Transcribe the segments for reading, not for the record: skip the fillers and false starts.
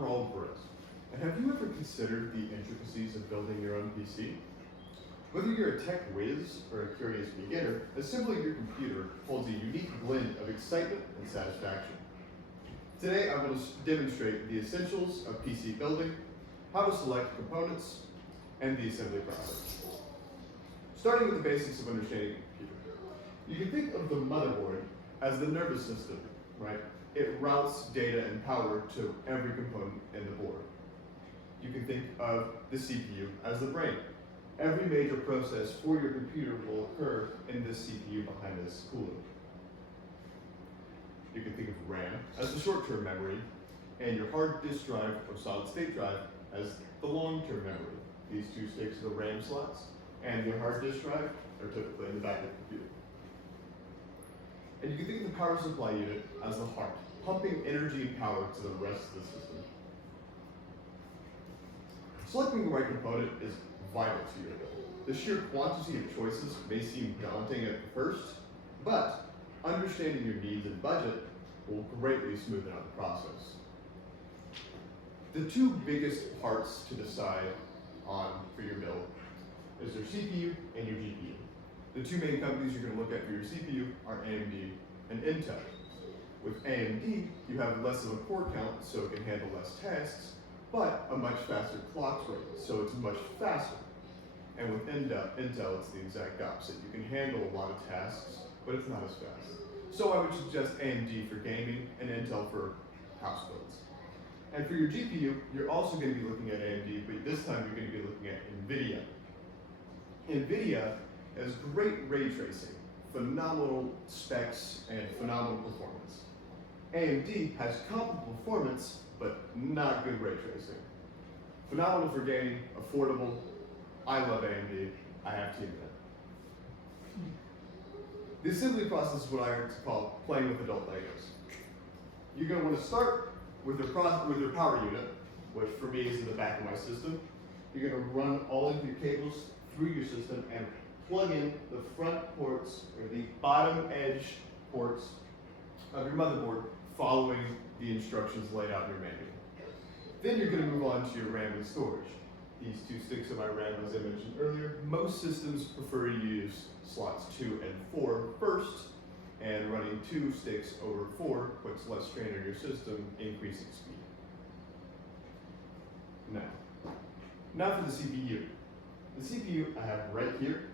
I'm Ronald Perez. And have you ever considered the intricacies of building your own PC? Whether you're a tech whiz or a curious beginner, assembling your computer holds a unique blend of excitement and satisfaction. Today I will demonstrate the essentials of PC building, how to select components, and the assembly process. Starting with the basics of understanding a computer. You can think of the motherboard as the nervous system, right? It routes data and power to every component in the board. You can think of the CPU as the brain. Every major process for your computer will occur in this CPU behind this cooler. You can think of RAM as the short-term memory, and your hard disk drive or solid-state drive as the long-term memory. These two sticks are the RAM slots, and your hard disk drive are typically in the back of the computer. And you can think of the power supply unit as the heart, pumping energy and power to the rest of the system. Selecting the right component is vital to your build. The sheer quantity of choices may seem daunting at first, but understanding your needs and budget will greatly smoothen out the process. The two biggest parts to decide on for your build is your CPU and your GPU. The two main companies you're going to look at for your CPU are AMD and Intel. With AMD, you have less of a core count, so it can handle less tasks, but a much faster clock rate, so it's much faster. And with Intel, it's the exact opposite. You can handle a lot of tasks, but it's not as fast. So I would suggest AMD for gaming and Intel for house builds. And for your GPU, you're also going to be looking at AMD, but this time you're going to be looking at NVIDIA. NVIDIA has great ray tracing, phenomenal specs, and phenomenal performance. AMD has comparable performance, but not good ray tracing. Phenomenal for gaming, affordable. I love AMD. I have teamed it. The assembly process is what I like to call playing with adult Legos. You're going to want to start with your power unit, which for me is in the back of my system. You're going to run all of your cables through your system and plug in the front ports or the bottom edge ports of your motherboard following the instructions laid out in your manual. Then you're going to move on to your RAM and storage. These two sticks of my RAM, as I mentioned earlier, most systems prefer to use slots 2 and 4 first, and running 2 sticks over 4 puts less strain on your system, increasing speed. Now for the CPU. The CPU I have right here,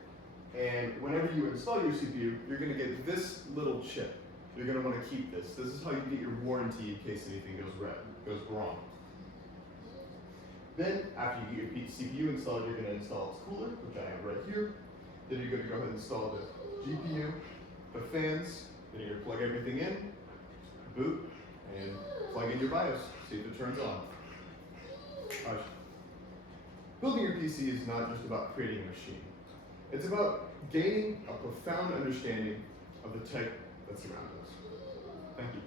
and whenever you install your CPU, you're going to get this little chip. You're going to want to keep this. This is how you get your warranty in case anything goes wrong. Then, after you get your CPU installed, you're going to install its cooler, which I have right here. Then you're going to go ahead and install the GPU, the fans. Then you're going to plug everything in, boot, and plug in your BIOS. See if it turns on. Building your PC is not just about creating a machine. It's about gaining a profound understanding of the tech that surrounds us. Thank you.